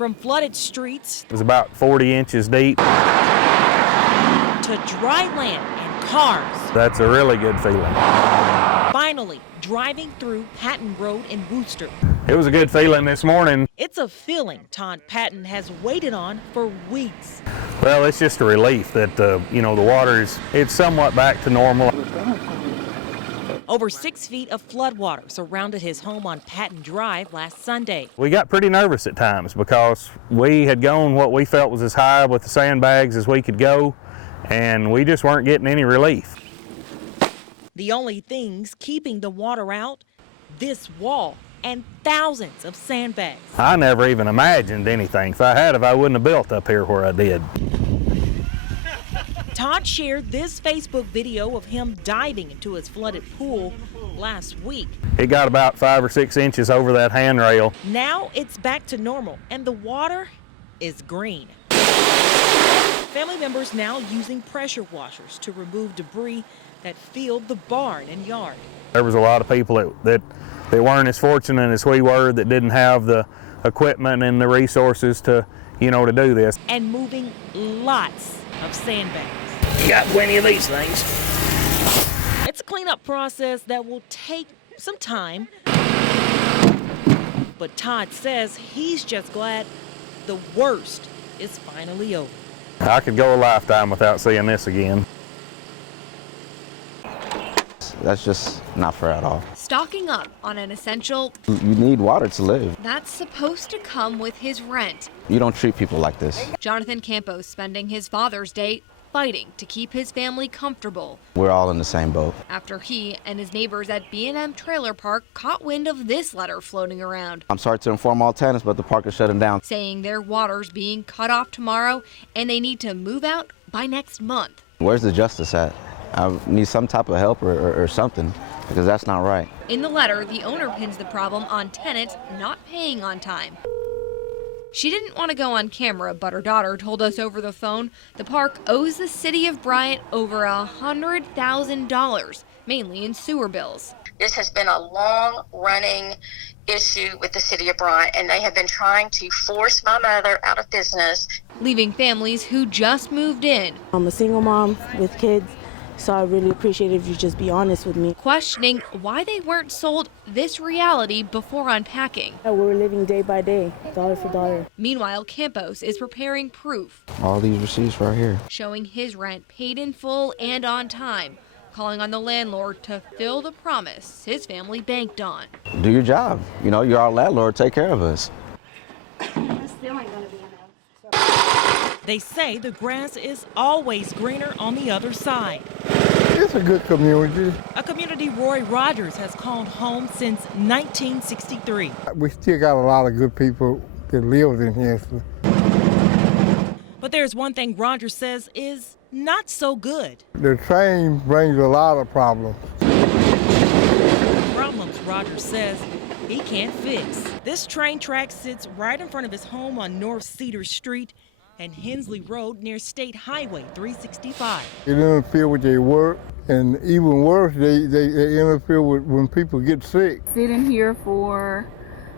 From flooded streets It was about 40 inches deep. to dry land and cars. That's a really good feeling. Finally, driving through Paden Road in Worcester. It was a good feeling this morning. It's a feeling Todd Paden has waited on for weeks. Well, it's just a relief that, the water it's somewhat back to normal. Over 6 feet of floodwater surrounded his home on Paden Drive last Sunday. We got pretty nervous at times because we had gone what we felt was as high with the sandbags as we could go, and we just weren't getting any relief. The only things keeping the water out, this wall and thousands of sandbags. I never even imagined anything. If I wouldn't have built up here where I did. Todd shared this Facebook video of him diving into his flooded pool last week. It got about 5 or 6 inches over that handrail. Now it's back to normal and the water is green. Family members now using pressure washers to remove debris that filled the barn and yard. There was a lot of people that weren't as fortunate as we were, that didn't have the equipment and the resources to do this. And moving lots of sandbags. You got plenty of these things. It's a cleanup process that will take some time. But Todd says he's just glad the worst is finally over. I could go a lifetime without seeing this again. That's just not fair at all. Stocking up on an essential You need water to live. that's supposed to come with his rent. You don't treat people like this. Jonathan Campos spending his Father's Day fighting to keep his family comfortable We're all in the same boat. after he and his neighbors at B&M Trailer Park caught wind of this letter floating around, I'm sorry to inform all tenants, but the park is shutting down. saying their water's being cut off tomorrow and they need to move out by next month. Where's the justice at? I need some type of help or something, because that's not right. In the letter, the owner pins the problem on tenants not paying on time. She didn't want to go on camera, but her daughter told us over the phone the park owes the city of Bryant over $100,000, mainly in sewer bills. This has been a long-running issue with the city of Bryant, and they have been trying to force my mother out of business. Leaving families who just moved in I'm a single mom with kids, so I really appreciate it if you just be honest with me. questioning why they weren't sold this reality before unpacking. We're living day by day, dollar for dollar. Meanwhile, Campos is preparing proof, All these receipts right here. showing his rent paid in full and on time, calling on the landlord to fill the promise his family banked on. Do your job. You're our landlord. Take care of us. They say the grass is always greener on the other side. It's a good community. A community Roy Rogers has called home since 1963. We still got a lot of good people that live in here. But there's one thing Rogers says is not so good. The train brings a lot of problems. Problems Rogers says he can't fix. This train track sits right in front of his home on North Cedar Street and Hensley Road near State Highway 365. It interferes with their work, and even worse, they interfere with when people get sick. Sitting here for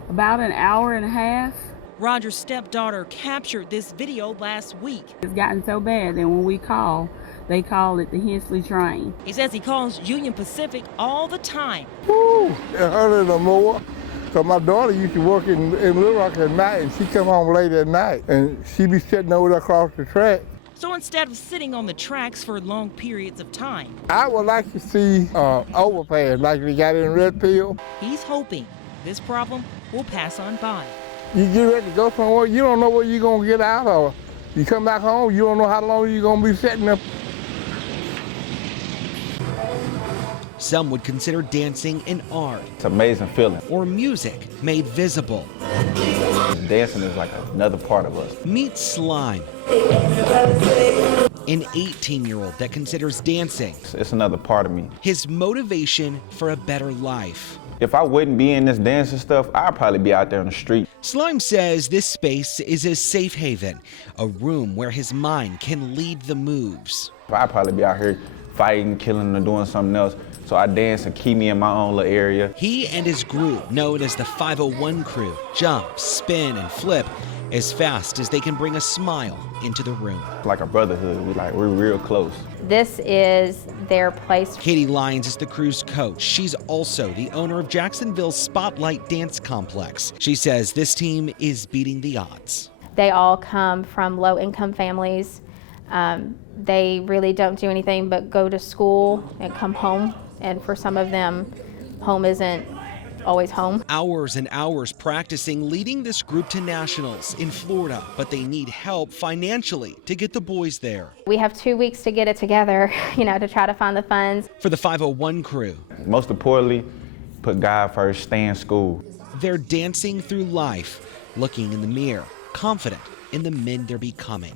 about an hour and a half. Rogers' stepdaughter captured this video last week. It's gotten so bad that when we call, they call it the Hensley train. He says he calls Union Pacific all the time. Woo, it hurted no more. So my daughter used to work in Little Rock at night, and she come home late at night, and she be sitting over there across the track. So instead of sitting on the tracks for long periods of time, I would like to see overpass like we got in Red Pill. he's hoping this problem will pass on by. You get ready to go somewhere, you don't know where you're gonna get out of. You come back home, you don't know how long you're gonna be sitting there. Some would consider dancing an art. It's an amazing feeling. Or music made visible. Dancing is like another part of us. Meet Slime, an 18-year-old that considers dancing It's another part of me. his motivation for a better life. If I wouldn't be in this dancing stuff, I'd probably be out there on the street. Slime says this space is a safe haven, a room where his mind can lead the moves. I'd probably be out here fighting, killing, or doing something else. So I dance and keep me in my own little area. He and his group, known as the 501 Crew, jump, spin, and flip, as fast as they can bring a smile into the room. Like a brotherhood, we're real close. This is their place. Katie Lyons is the crew's coach. She's also the owner of Jacksonville's Spotlight Dance Complex. She says this team is beating the odds. They all come from low-income families. They really don't do anything but go to school and come home. And for some of them, home isn't always home. Hours and hours practicing, leading this group to nationals in Florida, but they need help financially to get the boys there. We have 2 weeks to get it together, to try to find the funds. For the 501 crew, Most importantly, put God first, stay in school. they're dancing through life, looking in the mirror, confident in the men they're becoming.